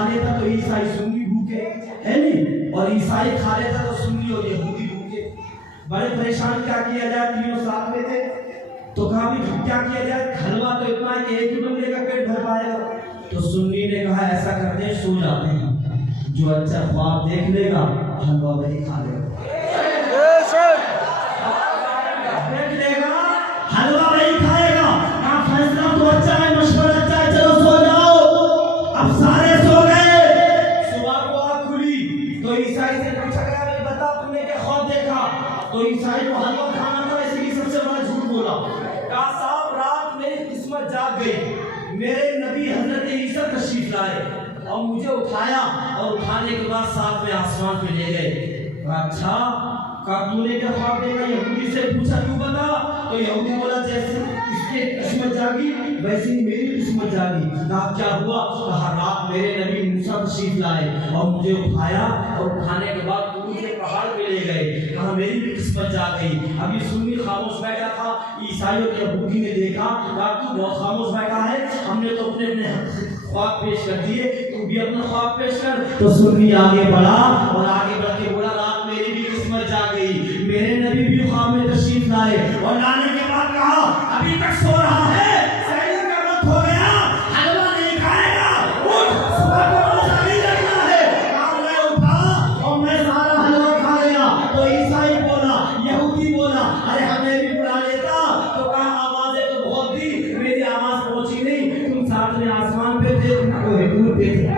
کھا لیتا تو عیسائی سنی بھوکے ہے نہیں، اور عیسائی کھا لیتا تو سنی اور یہودی بھوکے۔ بڑے پریشان، کیا کیا جائے، تینوں ساتھ میں تھے تو کہا بھی کیا کیا جائے، حلوہ تو اتنا ہے کہ ایک ہی بندے کا پیٹ بھر پائے گا۔ تو سنی نے کہا ایسا کرتے ہیں، سو جاتے ہیں، جو اچھا خواب دیکھ لے گا حلوہ وہی کھا لے گا، دیکھ لے گا حلوہ وہی کھائے گا۔ کہا فیصلہ تو اچھا ہے، مشورہ اچھا ہے، چلو سو جاؤ۔ اب سارے سو گئے، صبح کو آنکھ کھلی تو عیسائی سے پوچھا گیا بھائی بتا تم نے کیا خواب دیکھا؟ تو عیسائی کو حلوہ کھانا تھا، اس لیے سب سے بڑا جھوٹ بولا۔ کہا صاحب رات میری قسمت جاگ گئی، میرے نبی حضرت عیسیٰ تشریف لائے اور مجھے اٹھایا، اور اٹھانے کے بعد ساتھ میں آسمان پہ لے گئے۔ کہا اچھا، کہا تو نے کیا خواب دیکھا؟ یہودی سے پوچھا تو بتا۔ تو یہودی بولا جیسے اس کی قسمت جاگی ویسے ہی میری قسمت جاگی۔ کہا کیا ہوا؟ کہا رات میرے نبی موسیٰ تشریف لائے اور مجھے اٹھایا، اور اٹھانے کے بعد مجھے پہاڑ پہ لے گئے۔ کہا میری بھی قسمت جاگ گئی۔ ابھی سنی خاموش بیٹھا تھا، عیسائی اور یہودی نے دیکھا، کہا تو بہت خاموش بیٹھا ہے، ہم نے تو اپنے خواب پیش کر دیے، تو بھی اپنا خواب پیش کر۔ تو سنی آگے بڑھا اور آگے بڑھ کے بولا رات میری بھی قسمت جاگ گئی، میرے نبی بھی خواب میں تشریف لائے، اور لانے کے بعد کہا ابھی تک سو رہا ہے، سحر کا وقت ہو گیا، حلوہ نہیں کھائے گا، اٹھ صبح کو روزہ نہیں رکھنا ہے۔ کہا میں اٹھا اور میں سارا حلوہ کھا گیا۔ تو عیسائی بولا، یہودی بولا ارے ہمیں بھی بلا لیتا۔ تو کہا آوازیں تو بہت دی، میری آواز پہنچی نہیں، تم ساتھ میں آسمان پہ تھے، تم کو دور پہ تھے۔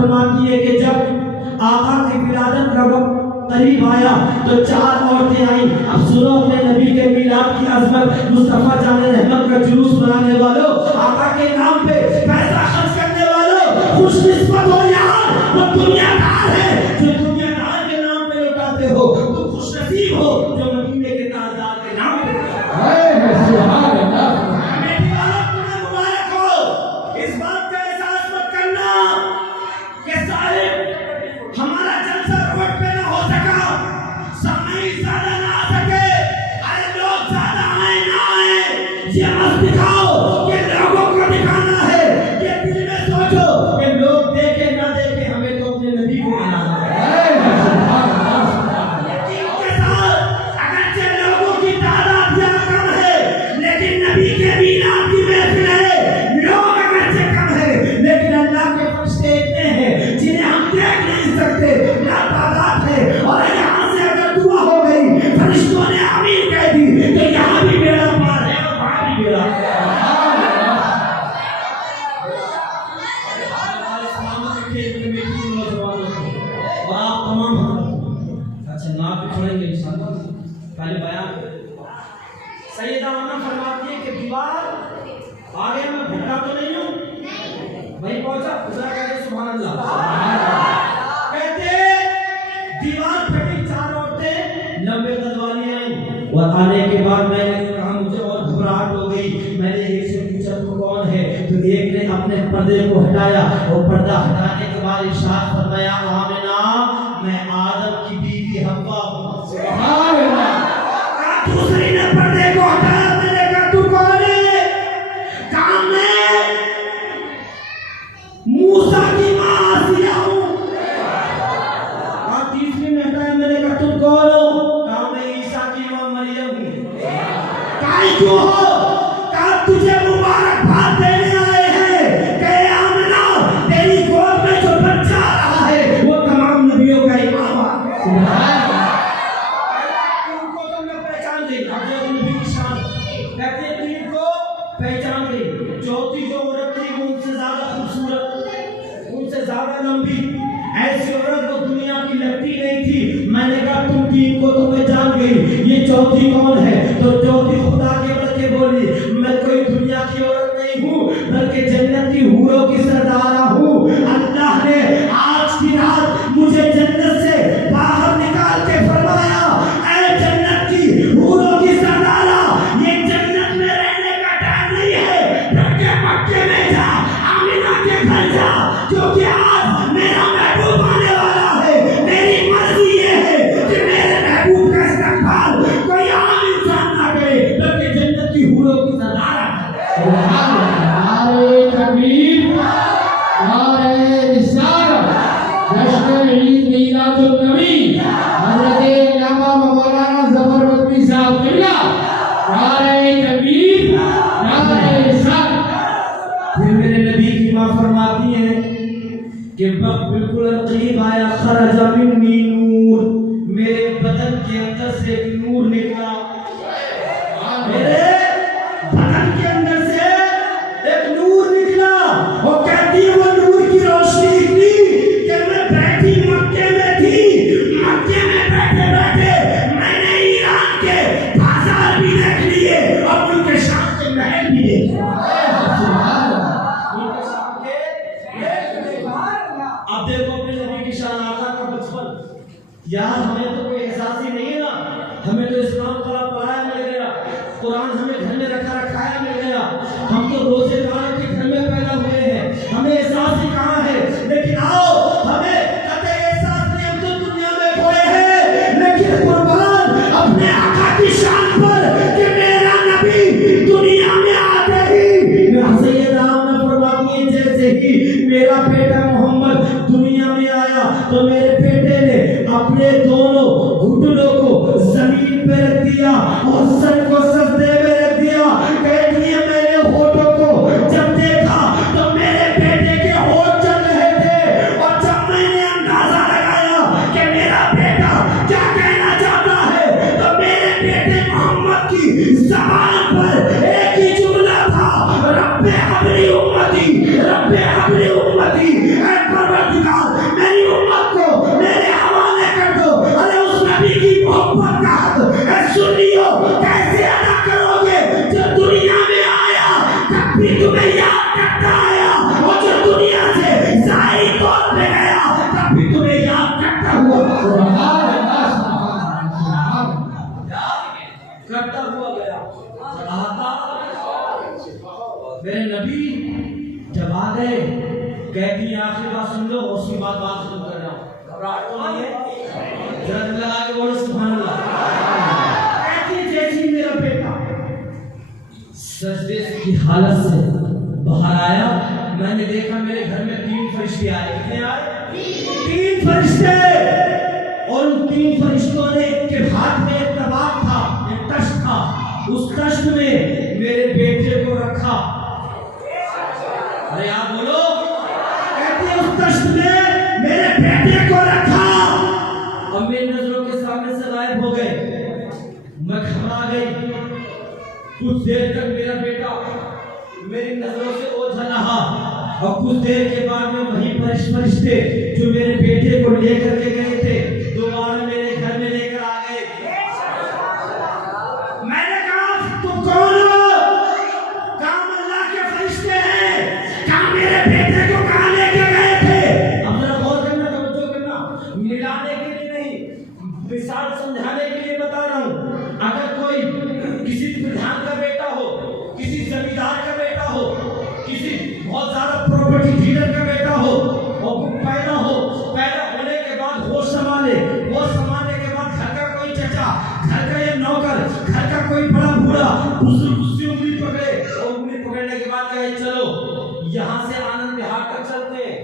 فرماتی ہے کہ جب آقا کی ولادت کا وقت قریب آیا تو 4 عورتیں آئیں، اب سنو اپنے نبی کے میلاد کی عظمت، مصطفیٰ جان رحمت کا جلوس بنانے والوں، آقا کے نام پہ پیسہ خرچ کرنے والوں، خوش نسبت ہو یار، وہ دنیا دار ہے جو دنیا دار کے نام پہ لٹاتے ہو، تم خوش نصیب ہو جو مدینے کے تاجدار کے نام پہ سبحان اللہ۔ سیدہ آمنہ فرماتی ہے کہ دیوار آگے میں بھٹا تو نہیں ہوں، وہیں پہنچا خدا کہتے سبحان اللہ، کہتے دیوار پھٹی، 4 عورتیں لمبے قد والی آئیں، اور آنے کے بعد میں نے کہا مجھے اور گھبراہٹ ہو گئی، میں نے ایک سے پوچھا تو کون ہے؟ تو ایک نے اپنے پردے کو ہٹایا، اور پردہ ہٹانے کے بعد ارشاد فرمایا آمنہ میں آدم کی بیوی حوا ہوں۔ سبحان اللہ۔ دوسری نے پردے کو ہٹایا، میں نے کہا تو کون ہے؟ کہا میں موسیٰ کی ماں آسیہ ہوں۔ کہا تیسری نے ہٹایا، میں نے کہا تم کون ہو؟ کہا میں عیسیٰ کی ماں مریم ہوں۔ کہا کیوں ہو؟ کہا تجھے مبارک بات دینے آئے ہیں کہ اے آمنہ تیری گود میں جو بچہ آ رہا ہے وہ تمام نبیوں کا امام ہے۔ سبحان پہچان گئی، چوتھی جو عورت تھی وہ ان سے زیادہ خوبصورت، ان سے زیادہ لمبی، ایسی عورت وہ دنیا کی لگتی نہیں تھی۔ میں نے کہا تم تین کو تو میں جان گئی، یہ چوتھی کون ہے؟ تو چوتھی خدا کے بل کے بولی میں کوئی دنیا کی عورت نہیں ہوں بلکہ جنت کی حوروں کی سردارہ ہوں۔ اللہ نے آج کی رات مجھے جنت سے باہر نکال کے فرمایا اے جنت کی حوروں کی سردارہ، یہ جنت میں رہنے کا ٹائم نہیں ہے، مکے میں جا، آمنہ کے گھر جا، کیونکہ آج میرا نعرہ رسالت، جشن عید میلاد النبی، حضرت علامہ مولانا ظفر مدنی صاحب قبلہ، نعرہ تکبیر، نعرہ رسالت۔ پھر میرے نبی کی ماں فرماتی ہیں کہ وقت بالکل قریب آیا، خرج منی نور، میرے بدن کے اندر سے ایک نور نکلا، میرے بدن کے اندر سے ایک نور نکلا۔ وہ کہتی ہے وہ نور کی روشنی اتنی کہ میں بیٹھی مکے میں تھی، مکے میں بیٹھے بیٹھے میں نے ایران کے بازار بھی دیکھ لیے اور ان کے شام کے محل بھی دیکھ لیے۔ اب دیکھو اپنے نبی کی شان، آقا کا بچپن، یار ہمیں تو کوئی احساس ہی نہیں ہے نا، ہمیں تو اسلام پڑھایا مل گیا، قرآن ہمیں گھر میں رکھایا مل گیا، ہم تو روزے دار کے گھر میں پیدا ہوئے ہیں، ہمیں احساس ہی کہاں ہے۔ لیکن آؤ ہمیں قطعی احساس نہیں، ہم تو دنیا میں کھوئے ہیں، لیکن قربان اپنے آقا کی شان پر کہ میرا نبی دنیا میں آتے ہی سیدہ آمنہ فرماتی ہیں جیسے ہی میرا بیٹا محمد دنیا میں آیا تو میرے بیٹے نے اپنے دونوں گھٹنوں کو زمین پہ رکھ دیا اور سر کو سجدے میں رکھ دیا۔ کہتی ہے میں نے ہونٹوں کو جب دیکھا تو میرے بیٹے کے ہونٹ چل رہے تھے، اور جب میں نے اندازہ لگایا کہ میرا بیٹا کیا کہنا چاہتا ہے تو میرے بیٹے محمد کی زبان پر ایک ہی جملہ تھا، رب حبلی امتی، رب حبلی امتی، اے پروردگار میری امت کو میرے حوالے کر دو۔ ارے اس نبی کی محبت کا حد اے سنیو کیسے ادا کرو گے جو دنیا میں آیا تب بھی تمہیں یاد کرتا آیا، اور جو دنیا سے ظاہری طور پہ گیا تب بھی تمہیں یاد کرتا ہوا گیا۔ میرے نبی جب آ گئے کہتی ہیں آخری بات سن لو، اس کی بات شروع کر رہا ہوں، گھبراہٹ تو نہیں ہے، ذرا دل لگا کے بولو سبحان اللہ۔ کہتی ہے جیسی میرا بیٹا سجدے کی حالت سے باہر آیا، میں نے دیکھا میرے گھر میں 3 فرشتے آئے۔ کتنے آئے؟ 3 فرشتے، اور ان 3 فرشتوں نے کے ہاتھ میں ایک تباق تھا، ایک تشت تھا، اس تشت میں میرے بیٹے کو رکھا۔ ارے آپ بولو، کہتے ہیں اس تشت میں میرے بیٹے کو رکھا، اور میری نظروں کے سامنے سے غائب ہو گئے۔ میں گھبرا گئی، کچھ دیر تک میرا بیٹا میری نظروں سے اوجھل رہا، اور کچھ دیر کے بعد میں وہی فرشتے جو میرے بیٹے کو لے کر کے گئے تھے دوبارہ میرے گھر میں لے کر آ گئے۔ میں نے کہا تم کون ہو؟ کام اللہ کے فرشتے ہیں، کہاں میرے بیٹے کو کہاں لے کے گئے تھے؟ اب ذرا غور کرنا، توجہ کرنا، ملانے کے لیے نہیں، مثال سمجھانے کے لیے بتا رہا ہوں۔ اگر کوئی کسی پردھان کا بیٹا ہو، کسی زمیندار کا بیٹا ہو، کسی بہت زیادہ پراپرٹی ڈیلر کا بیٹا ہو، اور پیدا ہونے کے بعد ہوش سنبھالے کے بعد گھر کا کوئی چچا، گھر کا یہ نوکر، گھر کا کوئی بڑا بوڑھا بزرگ اس کی انگلی پکڑے، اور انگلی پکڑنے کے بعد کہے چلو یہاں سے آنند بہار تک چلتے ہیں،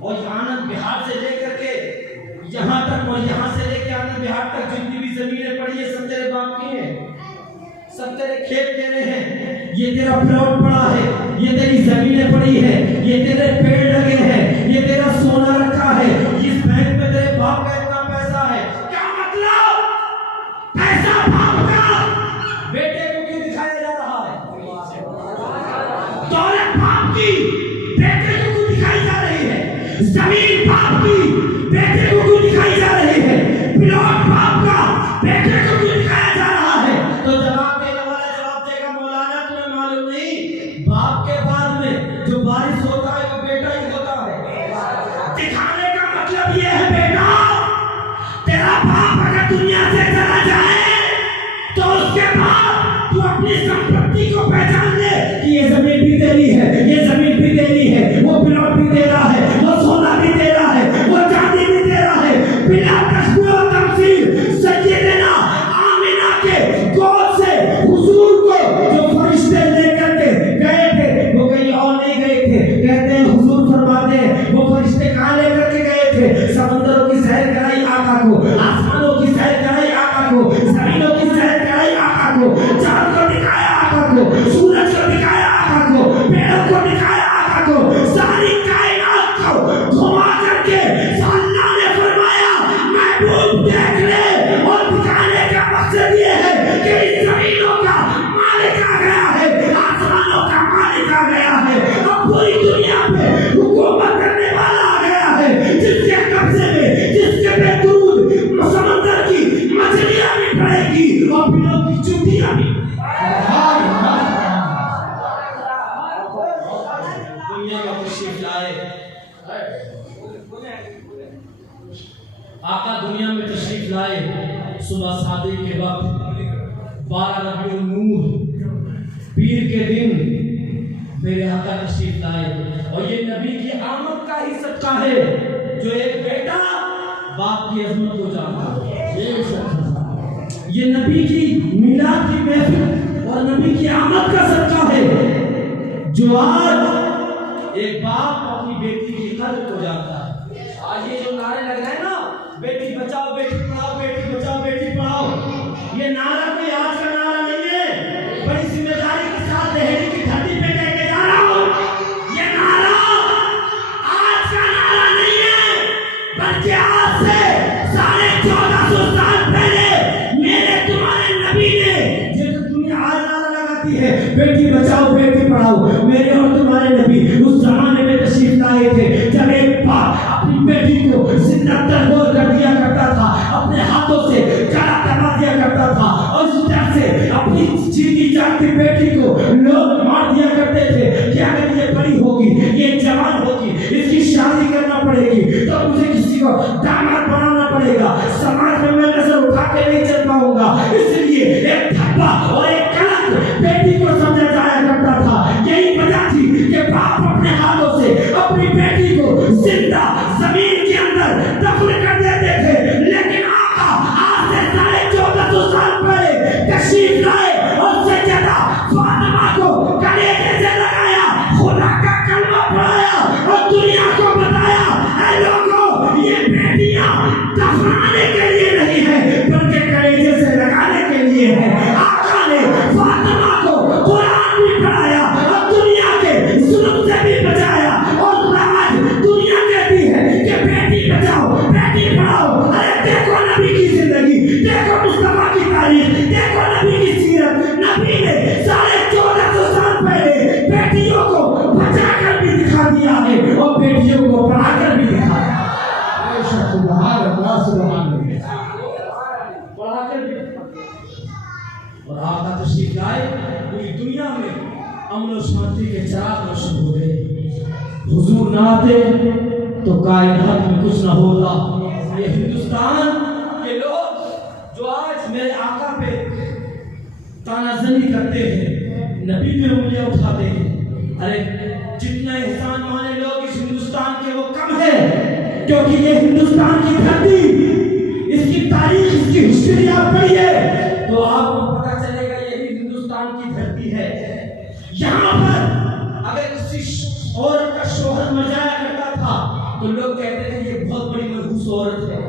اور آنند بہار سے لے کر کے یہاں تک، اور یہاں سے لے کے آنند بہار تک جتنی بھی زمینیں پڑی ہیں سب تیرے باپ کی ہیں، سب تیرے کھیت تیرے ہیں، یہ تیرا پلاٹ پڑا ہے، یہ تیری زمینیں پڑی ہے، یہ تیرے پیڑ لگے ہیں، یہ تیرا سونا رکھا ہے، اس بینک میں تیرے باپ کا اتنا پیسہ ہے۔ کیا مطلب؟ پیسہ باپ کا بیٹے کو کیوں دکھایا جا رہا ہے؟ دولت باپ کی بیٹے کو کیوں دکھائی جا رہی ہے؟ زمین باپ کی بیٹے کو کیوں دکھائی جا رہی ہے؟ پلاٹ باپ کا بیٹے کو کیوں دکھایا جا رہا ہے؟ تو جواب دینے والا جواب دے گا مولانا تمہیں معلوم نہیں، باپ کے بعد میں جو وارث ہوتا ہے وہ بیٹا ہی ہوتا ہے۔ دکھانے کا مطلب یہ ہے بیٹا، تیرا باپ اگر دنیا سے چلا جائے تو اس کے بعد تو اپنی سمپتی کو پہچان لے کہ یہ زمین بھی تیری ہے، یہ زمین بھی تیری ہے، وہ پلاٹ بھی تیرا ہے، وہ سونا بھی تیرا ہے، وہ چاندی بھی تیرا ہے، بلا تشبیہ و تمثیل سیدنا آمنہ کے گود سے حضور کو جو فرشتے لے کر کے گئے تھے وہ کہیں اور نہیں گئے تھے، کہتے ہیں حضور فرماتے ہیں وہ آقا دنیا میں تشریف لائے صبح صادق کے وقت 12 ربیع النور پیر کے دن میرے آقا تشریف لائے، اور یہ نبی کی آمد کا ہی صدقہ ہے جو ایک بیٹا باپ کی عظمت کو جانتا ہے۔ یہ نبی کی میلاد کی محفل اور نبی کی آمد کا صدقہ ہے جو آج ایک باپ اپنی بیٹی کی قدر کو جانتا ہے۔ آج یہ جو نعرے لگ رہے ہیں نا، بیٹی بچاؤ بیٹی پڑھاؤ، بیٹی بچاؤ بیٹی پڑھاؤ، یہ نعرہ کوئی آج کا نعرہ نہیں ہے، بڑی ذمہ داری کے ساتھ دہلی کی دھرتی پہ کہہ کے جا رہا ہوں، یہ نعرہ آج کا نعرہ نہیں ہے، بلکہ آج سے 1450 سال پہلے میرے تمہارے نبی نے، جو دنیا آج نعرہ لگاتی ہے بیٹی بچاؤ بیٹی پڑھاؤ، میرے اور تمہارے نبی اس زمانے میں تشریف لائے تھے جب ایک باپ اپنی بیٹی کو زندہ تردور کر دیا کرتا تھا، اپنے ہاتھوں سے گلا کروا دیا کرتا تھا، اور اس طرح سے اپنی جیتی جاگتی بیٹی کو لوگ مار دیا کرتے تھے کہ اگر یہ بڑی ہوگی، یہ جوان ہوگی، اس کی شادی کرنا پڑے گی تو مجھے کسی کو داماد بنانا پڑے گا، سماج میں میں نظر اٹھا کے نہیں چل پاؤں گا، اس لیے ایک دھبا اور ایک کلنک بیٹی کو سمجھا جایا کرتا تھا۔ یہی وجہ تھی کہ باپ اپنے ہاتھوں سے اپنی بیٹی کو زندہ زمین کے اندر دفن کر دیتے تھے، لیکن آقا آج سے 1450 سال پہلے تشریف لائے اور سیدہ فاطمہ کو کلیجے سے لگایا، خدا کا کلمہ پڑھایا اور دنیا کو بتایا، اے لوگوں یہ بیٹیاں دفنانے کے لیے نہیں ہے بلکہ کلیجے سے لگانے کے لیے ہے۔ آقا نے فاطمہ کو قرآن بھی پڑھایا اور دنیا کے ظلم سے بھی بچایا، اور آج دنیا کہتی ہے کہ بیٹی بچاؤ بیٹی پڑھاؤ۔ ارے دیکھو نبی کی زندگی، دیکھو مصطفیٰ کی تاریخ، دیکھو نبی کی سیرت، نبی نے 1450 سال پہلے بیٹیوں کو بچا کر بھی دکھا دیا ہے اور بیٹیوں کو پڑھا کر بھی دکھا دیا پڑھا کر بھی۔ اور آقا تشریف لائے، پوری دنیا میں امن و شانتی کے چراغ روشن ہو گئے۔ حضور نہ آتے تو کائنات میں کچھ نہ ہوتا۔ یہ ہندوستان کے لوگ جو آج میرے آقا پہ تانا زنی کرتے ہیں، نبی پہ انگلیاں اٹھاتے ہیں، ارے جتنا احسان مانے لوگ اس ہندوستان کے وہ کم ہے، کیونکہ یہ ہندوستان کی دھرتی، اس کی تاریخ، اس کی ہسٹری آپ پڑھیے تو آپ کو پتہ چلے گا یہی ہندوستان کی دھرتی ہے۔ یہاں پر اگر کسی عورت کا شوہر مر جایا کرتا تھا تو لوگ کہتے تھے یہ بہت بڑی منحوس عورت ہے،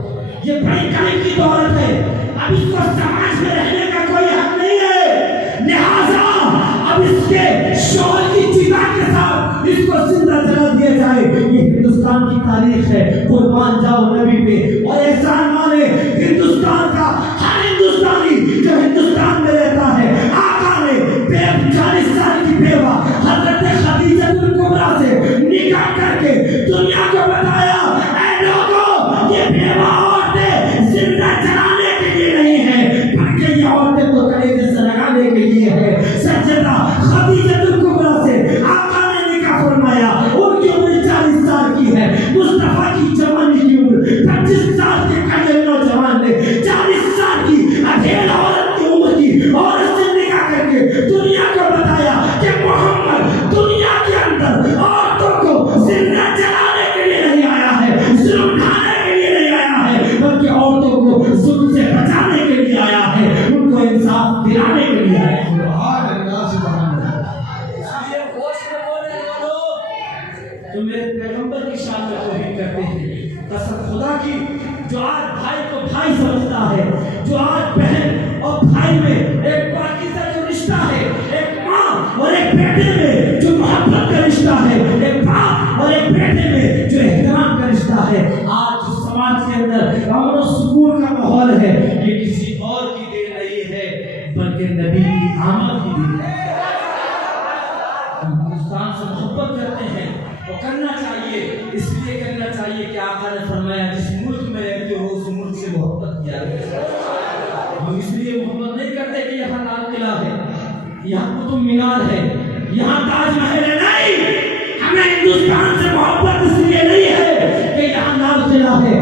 یہ بڑی کام کی عورت ہے، اب اس کو سماج میں رہنے کا کوئی حق نہیں ہے، لہٰذا اب اس کے شوہر کی چتا کے ساتھ اس کو زندہ جلا دیا جائے۔ یہ ہندوستان کی تاریخ ہے، قربان جاؤ نبی پہ اور احسان مانے ہندوستان کا ہر ہندوستانی جو ہندوستان میں رہتا ہے۔ آقا نے 40 سال کی بیوہ حضرت خدیجہ الکبریٰ سے نکاح کر کے دنیا کو بتایا، اے لوگوں یہ بیوہ عورتیں زندہ جلانے کے لیے نہیں ہیں بلکہ یہ عورتیں تو کلیجے سے لگانے کے لیے ہے۔ سیدہ خدیجہ الکبریٰ سے آقا نے نکاح فرمایا، ان کی عمر 40 سال کی ہے، مصطفیٰ کی جوانی کی عمر 25 سال کے کڑے نوجوان نے 40 سال کی اکیلا عورت کی عمر کی عورت سے نکاح کر کے دنیا کو بتایا کہ محمد دنیا کے اندر عورتوں کو زندہ جلانے کے لیے نہیں آیا ہے، ظلم ڈھانے کے لیے نہیں آیا ہے، بلکہ عورتوں کو ظلم سے بچانے کے لیے آیا ہے، ان کو انصاف دلانے کے لیے آیا ہے۔ تو میرے پیغمبر کی شان میں توہین کرتے ہیں، قسم خدا کی جو آج بھائی کو بھائی سمجھتا ہے، جو آج بہن اور بھائی میں ایک پاکیزہ جو رشتہ ہے، ایک ماں اور ایک بیٹے میں جو محبت کا رشتہ ہے، ایک باپ اور ایک بیٹے میں جو احترام کا رشتہ ہے، آج جو سماج کے اندر امن و سکون کا ماحول ہے، یہ کسی اور کی دین نہیں ہے بلکہ نبی کی آمد کی دین ہے۔ ہم ہندوستان سے محبت کرتے ہیں، وہ کرنا چاہیے، اس لیے کرنا چاہیے کہ آقا نے فرمایا جس ملک میں رہتے ہو اس ملک سے محبت کیا ہے۔ ہم اس لیے محبت نہیں کرتے کہ یہاں لال قلعہ ہے، یہاں قطب مینار ہے، یہاں تاج محل ہے، نہیں، ہمیں ہندوستان سے محبت اس لیے نہیں ہے کہ یہاں لال قلعہ ہے،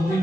2-3